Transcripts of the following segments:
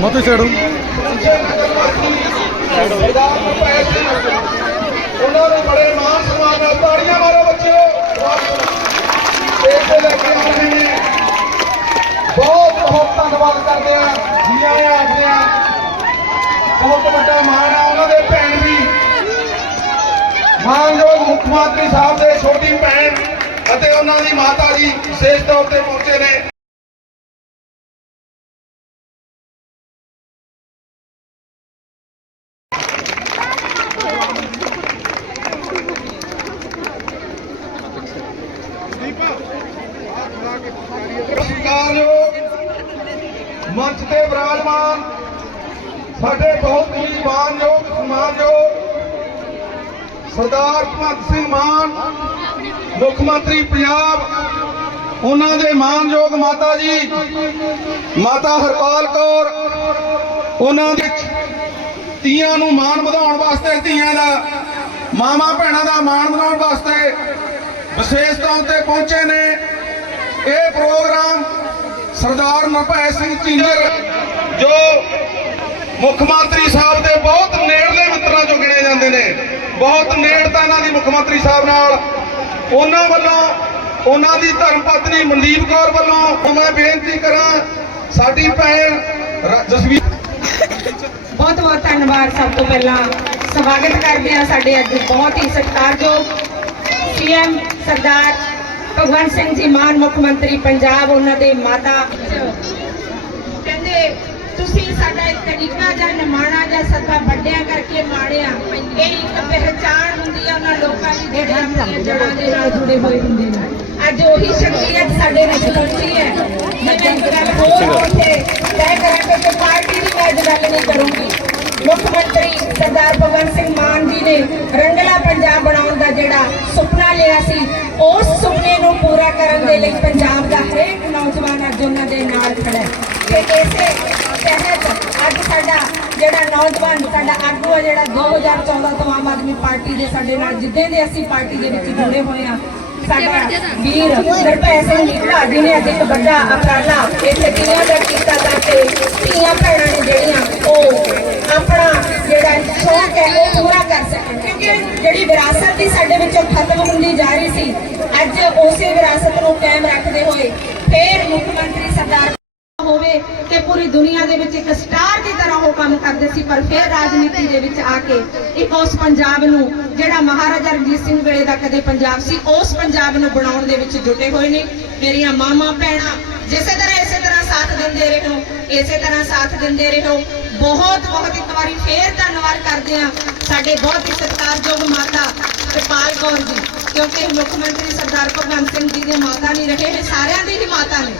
ਮਤੋ side ਉਹਨਾਂ ਨੂੰ ਬੜੇ ਮਾਣ ਸਨਮਾਨ ਨਾਲ ਤਾੜੀਆਂ ਮਾਰੋ ਬੱਚਿਓ। ਇਹ ਲੈ ਕੇ ਆ ਨੇ ਬਹੁਤ ਬਹੁਤ ਧੰਨਵਾਦ ਕਰਦੇ ਆ ਜੀਆਂ ਆਖਦੇ ਆ ਬਹੁਤ ਵੱਡਾ ਮਾਣ ਆ, ਉਹਨਾਂ ਦੇ ਭੈਣ ਵੀ। ਮਾਨਯੋਗ ਮੁੱਖ ਮੰਤਰੀ ਸਾਹਿਬ ਦੇ ਛੋਟੀ ਭੈਣ ਅਤੇ ਉਹਨਾਂ ਦੀ ਮਾਤਾ ਜੀ ਵਿਸ਼ੇਸ਼ ਤੌਰ ਤੇ ਪਹੁੰਚੇ ਨੇ ਸਤਿਕਾਰਯੋਗ ਮੰਚ ਤੇ ਵਿਰਾਜਮਾਨ ਸਾਡੇ ਬਹੁਤ ਹੀ ਮਾਨਯੋਗ ਸਨਮਾਨਯੋਗ ਸਰਦਾਰ ਭਗਵੰਤ ਸਿੰਘ ਮਾਨ ਮੁੱਖ ਮੰਤਰੀ ਪੰਜਾਬ ਉਹਨਾਂ ਦੇ ਮਾਨਯੋਗ ਮਾਤਾ ਜੀ, ਮਾਤਾ ਹਰਪਾਲ ਕੌਰ, ਉਹਨਾਂ ਦੇ ਧੀਆਂ ਨੂੰ ਮਾਣ ਵਧਾਉਣ ਵਾਸਤੇ, ਧੀਆਂ ਦਾ ਮਾਮਾ ਭੈਣਾਂ ਦਾ ਮਾਣ ਵਧਾਉਣ ਵਾਸਤੇ ਵਿਸ਼ੇਸ਼ ਤੌਰ ਤੇ ਪਹੁੰਚੇ ਨੇ। ਇਹ ਪ੍ਰੋਗਰਾਮ ਸਰਦਾਰ ਨਰਭੈ ਸਿੰਘ ਝਿੰਜਰ, ਜੋ ਮੁੱਖ ਮੰਤਰੀ ਸਾਹਿਬ ਦੇ ਬਹੁਤ ਨੇੜਲੇ ਮਿੱਤਰਾਂ ਚੋਂ ਗਿਣੇ ਜਾਂਦੇ ਨੇ। ਬਹੁਤ ਨੇੜਤਾ ਇਹਨਾਂ ਦੀ ਮੁੱਖ ਮੰਤਰੀ ਸਾਹਿਬ ਨਾਲ। ਉਹਨਾਂ ਵੱਲੋਂ ਉਹਨਾਂ ਦੀ ਧਰਮ ਪਤਨੀ ਮਨਦੀਪ ਕੌਰ ਵੱਲੋਂ ਮੈਂ ਬੇਨਤੀ ਕਰਾਂ ਸਾਡੀ ਭੈਣ ਜਸਵੀਰ ਬਹੁਤ ਬਹੁਤ ਧੰਨਵਾਦ ਸਭ ਤੋਂ ਪਹਿਲਾਂ। ਸਵਾਗਤ ਕਰਦੇ ਹਾਂ ਸਾਡੇ ਅੱਜ ਬਹੁਤ ਹੀ ਸਤਿਕਾਰਯੋਗ ਸੀਐਮ ਸਰਦਾਰ ਭਗਵੰਤ ਸਿੰਘ ਜੀ ਮਾਨ ਮੁੱਖ ਮੰਤਰੀ ਪੰਜਾਬ ਉਹਨਾਂ ਦੇ ਮਾਤਾ। ਕਹਿੰਦੇ ਤੁਸੀਂ ਸਾਡਾ ਇੱਕ ਨਿੱਕਾ ਜਿਹਾ ਨਿਮਾਣਾ ਜਿਹਾ ਸਦਾ ਵੱਡਿਆਂ ਕਰਕੇ ਮਾਣਿਆ ਇਹ ਇੱਕ ਪਹਿਚਾਣ ਹੁੰਦੀ ਆ ਉਹਨਾਂ ਲੋਕਾਂ ਦੀ ਜਿਹੜੇ ਆਪਣੀਆਂ ਜੜ੍ਹਾਂ ਦੇ ਨਾਲ ਜੁੜੇ ਹੋਏ ਹੁੰਦੇ ਨੇ। ਅੱਜ ਉਹੀ ਸ਼ਖਸੀਅਤ ਸਾਡੇ ਵਿੱਚ ਪਹੁੰਚੀ ਹੈ। ਮੈਂ ਇੱਕ ਗੱਲ ਹੋਰ ਉੱਥੇ ਤੈਅ ਕਰਾਂਗੇ ਕਿ ਪਾਰਟੀ ਦੀ ਮੈਂ ਗੱਲ ਨਹੀਂ ਕਰੂੰਗੀ। ਮੁੱਖ ਮੰਤਰੀ ਸਰਦਾਰ ਭਗਵੰਤ ਸਿੰਘ ਮਾਨ ਜੀ ਨੇ ਰੰਗਲਾ ਪੰਜਾਬ ਬਣਾਉਣ ਦਾ ਜਿਹੜਾ ਸੁਪਨਾ ਲਿਆ ਸੀ ਉਸ ਸੁਪਨੇ ਨੂੰ ਪੂਰਾ ਕਰਨ ਦੇ ਲਈ ਪੰਜਾਬ ਦਾ ਹਰੇਕ ਨੌਜਵਾਨ ਅੱਜ ਉਹਨਾਂ ਦੇ ਨਾਲ ਖੜਾ ਹੈ। ਤੇ ਇਸੇ ਤਹਿਤ ਅੱਜ ਸਾਡਾ ਜਿਹੜਾ ਨੌਜਵਾਨ ਸਾਡਾ ਆਗੂ ਹੈ ਜਿਹੜਾ 2014 ਤੋਂ ਆਮ ਆਦਮੀ ਪਾਰਟੀ ਦੇ ਸਾਡੇ ਨਾਲ ਜਿੱਦਾਂ ਦੇ ਅਸੀਂ ਪਾਰਟੀ ਦੇ ਵਿੱਚ ਜੁੜੇ ਹੋਏ ਆ ਸਾਡਾ ਵੀਰ ਨਿਰਭੈ ਸਿੰਘ ਨੀਲਾ ਜੀ ਨੇ ਅੱਜ ਇੱਕ ਵੱਡਾ ਅਪਰਾਲਾ ਇੱਥੇ ਧੀਆਂ ਦਾ ਕੀਤਾ ਤਾਂ ਕਿ ਧੀਆਂ ਭੈਣਾਂ ਨੇ ਜਿਹੜੀਆਂ ਉਹ ਆਪਣਾ ਜਿਹੜਾ ਸ਼ੌਕ ਹੈ ਉਹ ਪੂਰਾ ਕਰ ਸਕਣ। ਕਿਉਂਕਿ ਜਿਹੜੀ ਵਿਰਾਸਤ ਦੀ ਸਾਡੇ ਵਿੱਚੋਂ ਖਤਮ ਹੁੰਦੀ ਜਾ ਰਹੀ ਸੀ ਅੱਜ ਉਸੇ ਵਿਰਾਸਤ ਨੂੰ ਕਾਇਮ ਰੱਖਦੇ ਹੋਏ ਫੇਰ ਮੁੱਖ ਮੰਤਰੀ ਸਰਦਾਰ ਹੋਵੇ ਕਿ ਪੂਰੀ ਦੁਨੀਆ ਦੇ ਵਿੱਚ ਇੱਕ ਸਟਾਰ ਦੀ ਤਰ੍ਹਾਂ ਉਹ ਕੰਮ ਕਰਦੇ ਸੀ, ਪਰ ਫਿਰ ਰਾਜਨੀਤੀ ਦੇ ਵਿੱਚ ਆ ਕੇ ਇੱਕ ਉਸ ਪੰਜਾਬ ਨੂੰ, ਜਿਹੜਾ ਮਹਾਰਾਜਾ ਰਣਜੀਤ ਸਿੰਘ ਵੇਲੇ ਦਾ ਕਦੇ ਪੰਜਾਬ ਸੀ, ਉਸ ਪੰਜਾਬ ਨੂੰ ਬਣਾਉਣ ਦੇ ਵਿੱਚ ਜੁਟੇ ਹੋਏ ਨੇ। ਮੇਰੀਆਂ ਮਾਮਾ ਭੈਣਾਂ, ਜਿਸੇ ਤਰ੍ਹਾਂ ਇਸੇ ਤਰ੍ਹਾਂ ਸਾਥ ਦਿੰਦੇ ਰਹੋ, ਇਸੇ ਤਰ੍ਹਾਂ ਸਾਥ ਦਿੰਦੇ ਰਹੋ। ਬਹੁਤ ਬਹੁਤ ਇੱਕ ਵਾਰੀ ਫੇਰ ਸਤਿਕਾਰ ਕਰਦੇ ਹਾਂ ਸਾਡੇ ਬਹੁਤ ਹੀ ਸਤਿਕਾਰਯੋਗ ਮਾਤਾ ਕਿਰਪਾਲ ਕੌਰ ਜੀ, ਕਿਉਂਕਿ ਮੁੱਖ ਮੰਤਰੀ ਸਰਦਾਰ ਭਗਵੰਤ ਸਿੰਘ ਜੀ ਦੇ ਮਾਤਾ ਨਹੀਂ ਰਹੇ, ਇਹ ਸਾਰਿਆਂ ਦੀ ਹੀ ਮਾਤਾ ਨੇ।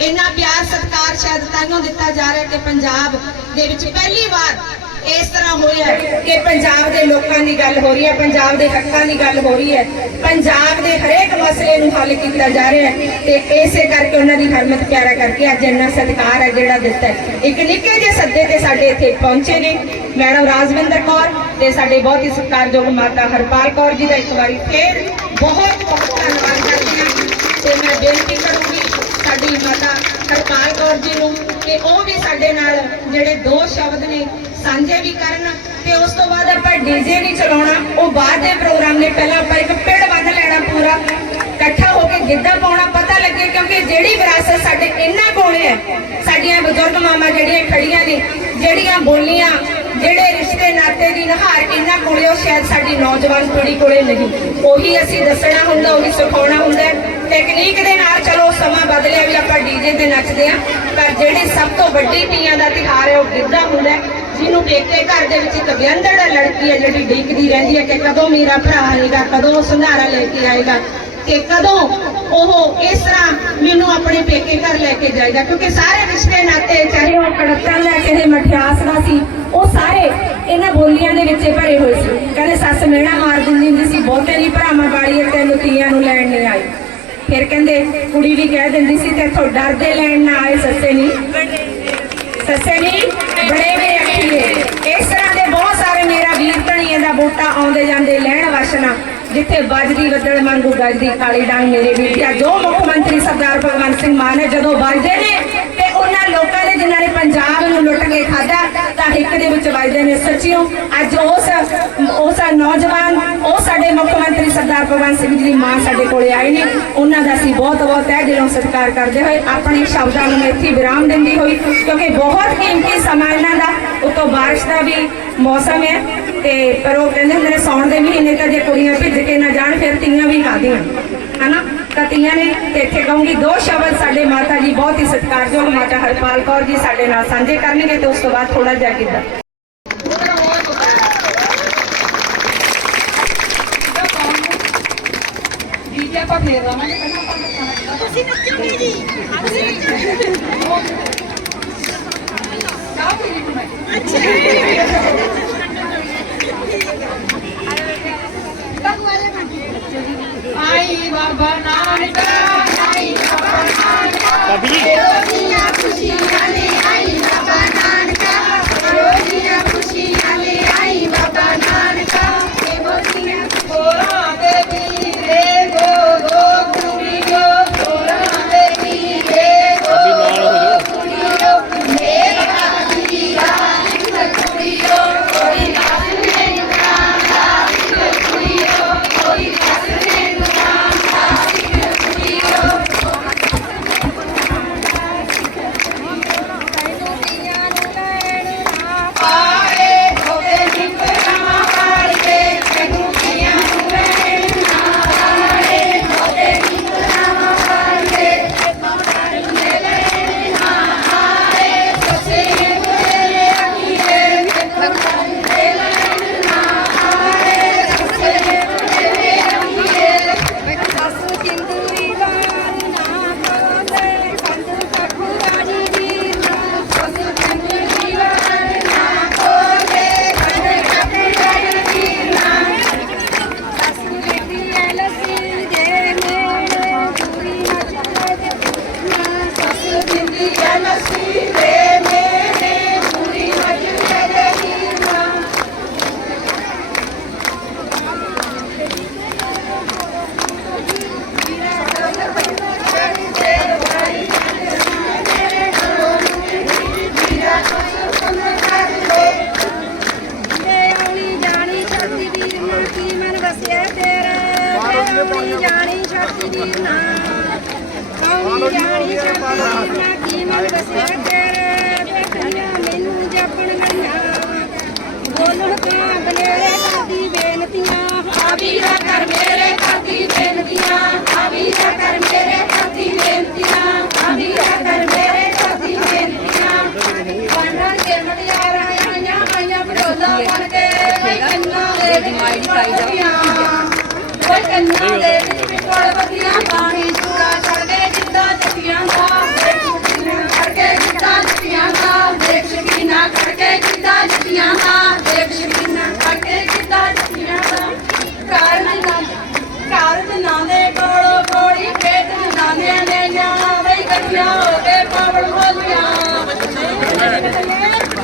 ਇੰਨਾ ਪਿਆਰ ਸਤਿਕਾਰ ਸ਼ਾਇਦ ਤਾਈਓ ਦਿੱਤਾ ਜਾ ਰਿਹਾ ਕਿ ਪੰਜਾਬ ਦੇ ਵਿੱਚ ਪਹਿਲੀ ਵਾਰ ਇਸ ਤਰ੍ਹਾਂ ਹੋਇਆ ਕਿ ਪੰਜਾਬ ਦੇ ਲੋਕਾਂ ਦੀ ਗੱਲ ਹੋ ਰਹੀ ਹੈ, ਪੰਜਾਬ ਦੇ ਹੱਕਾਂ ਦੀ ਗੱਲ ਹੋ ਰਹੀ ਹੈ। ਪੰਜਾਬ ਦੇ ਹਰੇਕ ਮਸਲੇ ਨੂੰ ਹੱਲ ਕੀਤਾ ਜਾ ਰਿਹਾ ਹੈ ਤੇ ਇਸੇ ਕਰਕੇ ਉਹਨਾਂ ਦੀ ਹਰਮਤ ਪਿਆਰਾ ਕਰਕੇ ਅੱਜ ਇੰਨਾ ਸਤਿਕਾਰ ਹੈ ਜਿਹੜਾ ਦਿੱਤਾ ਇੱਕ ਨਿੱਕੇ ਜਿਹੇ ਸੱਦੇ ਤੇ ਸਾਡੇ ਇੱਥੇ ਪਹੁੰਚੇ ਨੇ ਮੈਡਮ ਰਾਜਵਿੰਦਰ ਕੌਰ ਤੇ ਸਾਡੇ ਬਹੁਤ ਹੀ ਸਤਿਕਾਰਯੋਗ ਮਾਤਾ ਹਰਪਾਲ ਕੌਰ ਜੀ ਦਾ ਇੱਕ ਵਾਰੀ ਫੇਰ ਬਹੁਤ ਬਹੁਤ ਧੰਨਵਾਦ ਕਰਦੀ ਹਾਂ ਤੇ ਮੈਂ ਬੇਨਤੀ ਕਰੂੰਗੀ ਸਾਡੀ ਮਾਤਾ ਹਰਪਾਲ ਕੌਰ ਜੀ ਨੂੰ ਕਿ ਉਹ ਵੀ ਸਾਡੇ ਨਾਲ ਜਿਹੜੇ ਦੋ ਸ਼ਬਦ ਨੇ, ਸਾਂਝੇ ਵੀ ਕਰਨ ਤੇ ਉਸ ਤੋਂ ਬਾਅਦ ਆਪਾਂ ਡੀਜੇ ਨਹੀਂ ਚਲਾਉਣਾ, ਉਹ ਬਾਅਦ ਦੇ ਪ੍ਰੋਗਰਾਮ ਨੇ, ਪਹਿਲਾਂ ਆਪਾਂ ਇੱਕ ਪਿੜ ਬੰਨ ਲੈਣਾ ਪੂਰਾ, ਇਕੱਠਾ ਹੋ ਕੇ ਗਿੱਧਾ ਪਾਉਣਾ, ਪਤਾ ਲੱਗੇ ਕਿਉਂਕਿ ਜਿਹੜੀ ਵਿਰਾਸਤ ਸਾਡੇ ਇਹਨਾਂ ਕੋਲੇ ਹੈ, ਸਾਡੀਆਂ ਬਜ਼ੁਰਗ ਮਾਮਾ ਜਿਹੜੀਆਂ ਖੜੀਆਂ ਨੇ, ਜਿਹੜੀਆਂ ਬੋਲੀਆਂ, ਜਿਹੜੇ ਰਿਸ਼ਤੇ ਨਾਤੇ ਦੀ ਨਹਾਰ ਇਹਨਾਂ ਕੋਲੇ ਉਹ ਸ਼ਾਇਦ ਸਾਡੀ ਨੌਜਵਾਨ ਪੀੜ੍ਹੀ ਕੋਲੇ ਨਹੀਂ। ਉਹੀ ਅਸੀਂ ਦੱਸਣਾ ਹੁੰਦਾ, ਉਹੀ ਸਿਖਾਉਣਾ ਹੁੰਦਾ ਟੈਕਨੀਕ ਦੇ ਨਾਲ ਚਲੋ ਸਮਾਂ ਬਦਲਿਆ ਵੀ ਆਪਾਂ ਡੀਜੇ ਤੇ ਨੱਚਦੇ ਆ ਪਰ ਜਿਹੜੀ ਸਭ ਤੋਂ ਵੱਡੀ ਤੀਆਂ ਦਾ ਤਿਉਹਾਰ ਹੈ, ਉਹ ਗਿੱਧਾ ਹੁੰਦਾ ਹੈ, ਜਿਹਨੂੰ ਪੇਕੇ ਘਰ ਦੇ ਵਿੱਚ ਇੱਕ ਵਿਅੰਦੜ ਲੜਕੀ ਹੈ ਜਿਹੜੀ ਡੀਕਦੀ ਰਹਿੰਦੀ ਹੈ ਕਿ ਕਦੋਂ ਮੇਰਾ ਭਰਾ ਆਏਗਾ, ਕਦੋਂ ਸੰਧਾਰਾ ਲੈ ਕੇ ਆਏਗਾ ਕਿ ਕਦੋਂ ਉਹ ਇਸ ਤਰ੍ਹਾਂ ਮੈਨੂੰ ਆਪਣੇ ਪੇਕੇ ਘਰ ਲੈ ਕੇ ਜਾਏਗਾ। ਕਿਉਂਕਿ ਸਾਰੇ ਰਿਸ਼ਤੇ ਨਾਤੇ ਚਾਹੇ ਉਹ ਕੜਤਣ ਲੈ ਕੇ ਮਠਿਆਸ ਦਾ ਸੀ, ਉਹ ਸਾਰੇ ਇਹਨਾਂ ਬੋਲੀਆਂ ਦੇ ਵਿੱਚ ਭਰੇ ਹੋਏ ਸੀ। ਕਹਿੰਦੇ, ਸੱਸ ਮੇਣਾ ਮਾਰ ਦਿੰਦੀ ਹੁੰਦੀ ਸੀ, ਬਹੁਤੇ ਨਹੀਂ ਭਰਾਵਾਂ ਵਾਲੀ ਤੈਨੂੰ ਤੀਆਂ ਨੂੰ ਲੈਣ ਨਹੀਂ ਆਈ। ਫਿਰ ਕਹਿੰਦੇ, ਕੁੜੀ ਵੀ ਕਹਿ ਦਿੰਦੀ ਸੀ ਤੇ ਇੱਥੋਂ ਡਰਦੇ ਲੈਣ ਨਾ ਆਏ ਸੱਸੇ ਨਹੀਂ ਸੱਸੇ ਨਹੀਂ ਬੜੇ ਵੇ ਅੱਖੀਏ। ਇਸ ਤਰ੍ਹਾਂ ਦੇ ਬਹੁਤ ਸਾਰੇ ਮੇਰਾ ਵੀਰ ਧਣੀਏ ਦਾ ਬੂਟਾ ਆਉਂਦੇ ਜਾਂਦੇ, ਲੈਣ ਵਸਣਾ ਜਿੱਥੇ ਵੱਜਦੀ ਵੱਦਲ ਮੰਗੂ ਗੱਜਦੀ, ਕਾਲੀ ਡਾਂਗ ਮੇਰੇ ਵੀਰਿਆ ਜੋ ਮੁੱਖ ਮੰਤਰੀ ਸਰਦਾਰ ਭਗਵੰਤ ਸਿੰਘ ਮਾਨ ਹੈ, ਜਦੋਂ ਵੱਜਦੇ ਨੇ ਉਹਨਾਂ ਲੋਕਾਂ ਨੇ ਜਿਨ੍ਹਾਂ ਨੇ ਪੰਜਾਬ ਨੂੰ ਲੁੱਟ ਕੇ ਖਾਦਾ ਤਾਂ ਹਿੱਕ ਦੇ ਵਿੱਚ ਵੱਜਦੇ ਨੇ ਸੱਚਿਓ। ਅੱਜ ਉਸ ਉਸ ਨੌਜਵਾਨ, ਉਹ ਸਾਡੇ ਮੁੱਖ ਮੰਤਰੀ ਸਰਦਾਰ ਭਗਵੰਤ ਸਿੰਘ ਜੀ ਦੀ ਮਾਂ ਸਾਡੇ ਕੋਲੇ ਆਏ ਨੇ। ਉਹਨਾਂ ਦਾ ਅਸੀਂ ਬਹੁਤ ਬਹੁਤ ਤਹਿ ਦਿਲੋਂ ਸਤਿਕਾਰ ਕਰਦੇ ਹੋਏ ਆਪਣੇ ਸ਼ਬਦਾਂ ਨੂੰ ਮੈਂ ਇੱਥੇ ਵਿਰਾਮ ਦਿੰਦੀ ਹੋਈ, ਕਿਉਂਕਿ ਬਹੁਤ ਕੀਮਤੀ ਸਮਾਂ ਇਹਨਾਂ ਦਾ। ਉਤੋਂ ਬਾਰਿਸ਼ ਦਾ ਵੀ ਮੌਸਮ ਹੈ, ਤੇ ਪਰ ਉਹ ਕਹਿੰਦੇ ਹੁੰਦੇ ਨੇ, ਸੌਣ ਦੇ ਮਹੀਨੇ ਤਾਂ ਜੇ ਕੁੜੀਆਂ ਭਿੱਜ ਕੇ ਨਾ ਜਾਣ, ਫਿਰ ਤੀਆਂ ਵੀ ਖਾਦੀਆਂ ਹਨਾ? ਤਾਂ ਤੀਆਂ ਨੇ ਤੇ ਇੱਥੇ ਕਹੂੰਗੀ ਦੋ ਸ਼ਬਦ ਸਾਡੇ ਮਾਤਾ ਜੀ ਬਹੁਤ ਹੀ ਸਤਿਕਾਰਯੋਗ ਮਾਤਾ ਹਰਪਾਲ ਕੌਰ ਜੀ ਸਾਡੇ ਨਾਲ ਸਾਂਝੇ ਕਰਨਗੇ ਤੇ ਉਸ ਤੋਂ ਬਾਅਦ ਥੋੜਾ ਜਿਹਾ ਕਿੱਦਾਂ ਆਪਾਂ ਫੇਰ ਲਾਵਾਂਗੇ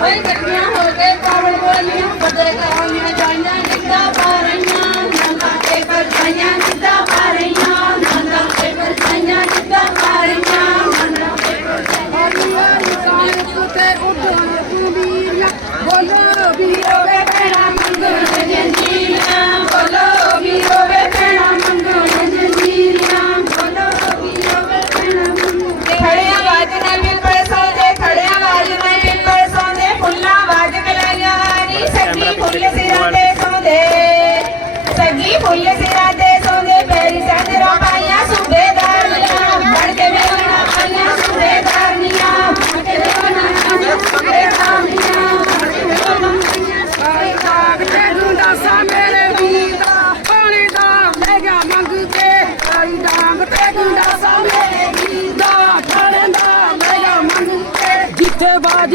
ਹੋਏ ਗੱਡੀਆਂ ਹੋ ਗਏ ਪਾਵਨ ਬੋਲੀਆਂ ਬਦਲੇ ਕਾਵਨੀਆਂ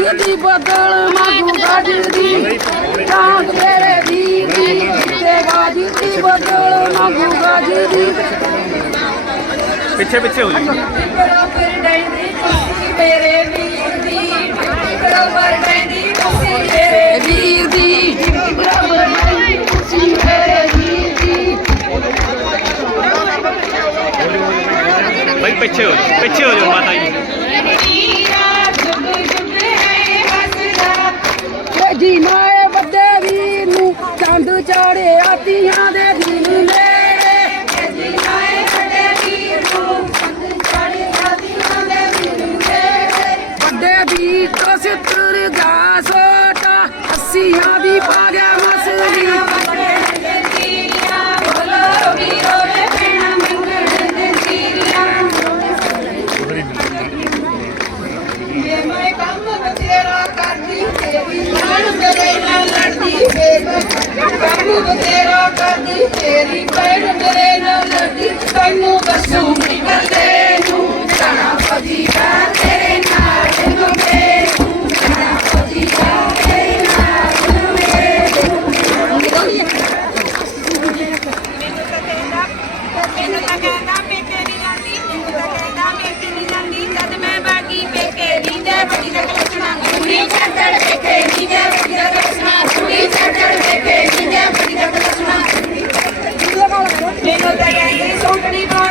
ਦੀ ਦੀ ਬਦਲ ਮੰਗੂ ਗਾਡੀ ਦੀ ਕਾਂਗ ਮੇਰੇ ਦੀ ਨਹੀਂ ਜਿੱਤੇਗਾ ਦੀ ਦੀ ਬਦਲ ਮੰਗੂ ਗਾਡੀ ਦੀ ਪਿੱਛੇ ਪਿੱਛੇ ਹੋ ਜੀ ਮੇਰੇ ਵੀਰ ਦੀ। ਬਰਾਬਰ ਮੈਂਦੀ ਤੁਸੀਂ ਮੇਰੇ ਵੀਰ ਦੀ। ਬਰਾਬਰ ਮੈਂਦੀ ਤੁਸੀਂ ਮੇਰੇ ਵੀਰ ਦੀ। ਬਈ ਪਿੱਛੇ ਹੋ ਪਿੱਛੇ ਹੋ ਜੋ ਮਾਤਾ ਜੀ। ਜੀ ਮਾਏ ਵੱਡੇ ਵੀਰ ਨੂੰ ਚੰਦ ਚਾੜਿਆ ਤੀਆਂ ਦੇ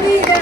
ਮੇਰਾ